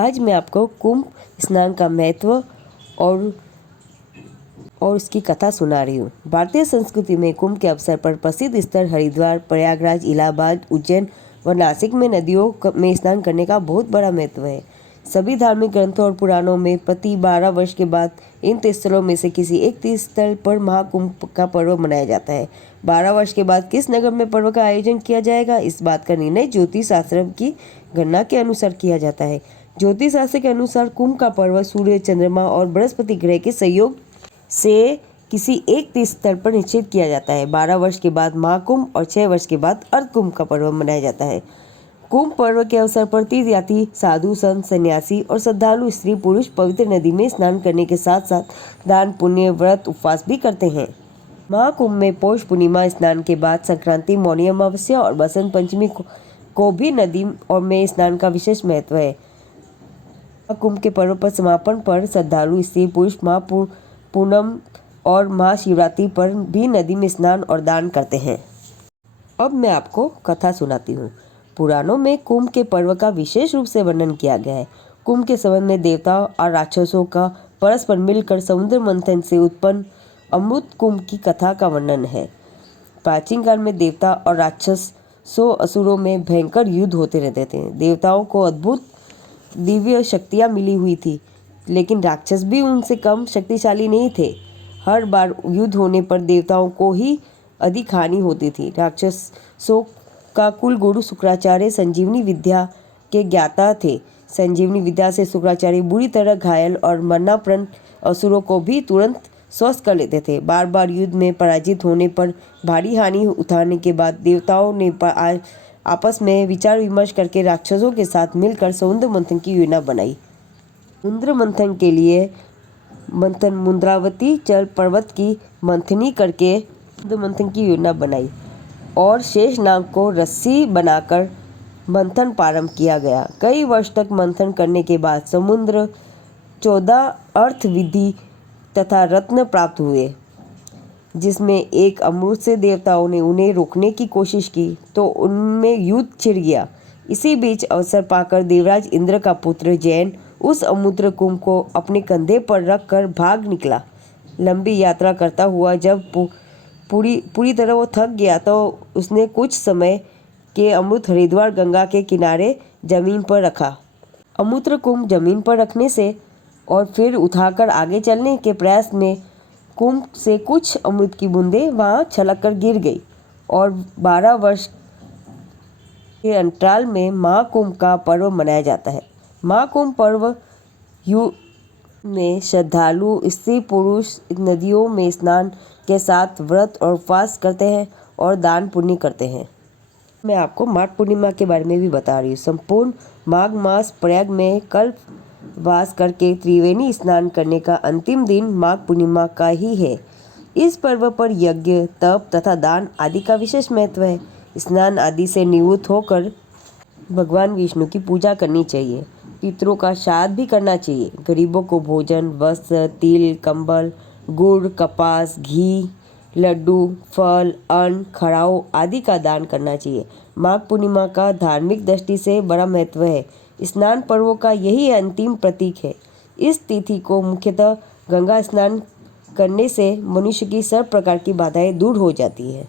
आज मैं आपको कुंभ स्नान का महत्व और उसकी कथा सुना रही हूँ। भारतीय संस्कृति में कुंभ के अवसर पर प्रसिद्ध स्थल हरिद्वार, प्रयागराज, इलाहाबाद, उज्जैन और नासिक में नदियों में स्नान करने का बहुत बड़ा महत्व है। सभी धार्मिक ग्रंथों और पुराणों में प्रति 12 वर्ष के बाद इन तीर्थस्थलों में से किसी एक तीर्थस्थल पर महाकुंभ का पर्व मनाया जाता है। 12 वर्ष के बाद किस नगर में पर्व का आयोजन किया जाएगा, इस बात का निर्णय ज्योतिष शास्त्र की गणना के अनुसार किया जाता है। ज्योतिष शास्त्र के अनुसार कुंभ का पर्व सूर्य, चंद्रमा और बृहस्पति ग्रह के सहयोग से किसी एक तीर्थ स्थल पर निश्चित किया जाता है। 12 वर्ष के बाद महाकुंभ और 6 वर्ष के बाद अर्धकुंभ का पर्व मनाया जाता है। कुंभ पर्व के अवसर पर तीर्थयात्री, साधु, संत, सन्यासी और श्रद्धालु स्त्री पुरुष पवित्र नदी में स्नान करने के साथ साथ दान, पुण्य, व्रत, उपवास भी करते हैं। महाकुंभ में पौष पूर्णिमा स्नान के बाद संक्रांति, मौनी अमावस्या और बसंत पंचमी को भी नदी और में स्नान का विशेष महत्व है। कुंभ के पर्व पर समापन पर श्रद्धालु स्त्री पुरुष पूनम और महाशिवरात्रि पर भी नदी में स्नान और दान करते हैं। अब मैं आपको कथा सुनाती हूँ। पुराणों में कुंभ के पर्व का विशेष रूप से वर्णन किया गया है। कुंभ के संबंध में देवताओं और राक्षसों का परस्पर मिलकर समुद्र मंथन से उत्पन्न अमृत कुंभ की कथा का वर्णन है। प्राचीन काल में देवता और राक्षसों असुरों में भयंकर युद्ध होते रहते थे। देवताओं को अद्भुत दिव्य शक्तियाँ मिली हुई थी, लेकिन राक्षस भी उनसे कम शक्तिशाली नहीं थे। हर बार युद्ध होने पर देवताओं को ही अधिक हानि होती थी। राक्षसों का कुल गुरु शुक्राचार्य संजीवनी विद्या के ज्ञाता थे। संजीवनी विद्या से शुक्राचार्य बुरी तरह घायल और मरणापन्न असुरों को भी तुरंत स्वस्थ कर लेते थे। बार बार युद्ध में पराजित होने पर भारी हानि उठाने के बाद देवताओं ने आपस में विचार विमर्श करके राक्षसों के साथ मिलकर समुद्र मंथन की योजना बनाई। समुद्र मंथन के लिए मुद्रावती जल पर्वत की मंथनी करके समुद्र मंथन की योजना बनाई और शेष नाग को रस्सी बनाकर मंथन प्रारंभ किया गया। कई वर्ष तक मंथन करने के बाद समुद्र 14 अर्थ विधि तथा रत्न प्राप्त हुए, जिसमें एक अमृत से देवताओं ने उन्हें रोकने की कोशिश की तो उनमें युद्ध छिड़ गया। इसी बीच अवसर पाकर देवराज इंद्र का पुत्र जैन उस अमृत कुंभ को अपने कंधे पर रखकर भाग निकला। लंबी यात्रा करता हुआ जब पूरी तरह वो थक गया तो उसने कुछ समय के अमृत हरिद्वार गंगा के किनारे जमीन पर रखा। अमृत कुंभ जमीन पर रखने से और फिर उठाकर आगे चलने के प्रयास में कुंभ से कुछ अमृत की बूंदें वहाँ छलककर गिर गई और 12 वर्ष के अंतराल में महाकुंभ का पर्व मनाया जाता है। महाकुंभ पर्व में श्रद्धालु स्त्री पुरुष नदियों में स्नान के साथ व्रत और उपवास करते हैं और दान पुण्य करते हैं। मैं आपको माघ पूर्णिमा के बारे में भी बता रही हूँ। संपूर्ण माघ मास प्रयाग में कल्पवास करके त्रिवेणी स्नान करने का अंतिम दिन माघ पूर्णिमा का ही है। इस पर्व पर यज्ञ, तप तथा दान आदि का विशेष महत्व है। स्नान आदि से निवृत्त होकर भगवान विष्णु की पूजा करनी चाहिए। पितरों का श्राद्ध भी करना चाहिए। गरीबों को भोजन, वस्त्र, तिल, कंबल, गुड़, कपास, घी, लड्डू, फल, अन्न, खड़ाऊ आदि का दान करना चाहिए। माघ पूर्णिमा का धार्मिक दृष्टि से बड़ा महत्व है। स्नान पर्वों का यही अंतिम प्रतीक है। इस तिथि को मुख्यतः गंगा स्नान करने से मनुष्य की सब प्रकार की बाधाएं दूर हो जाती है।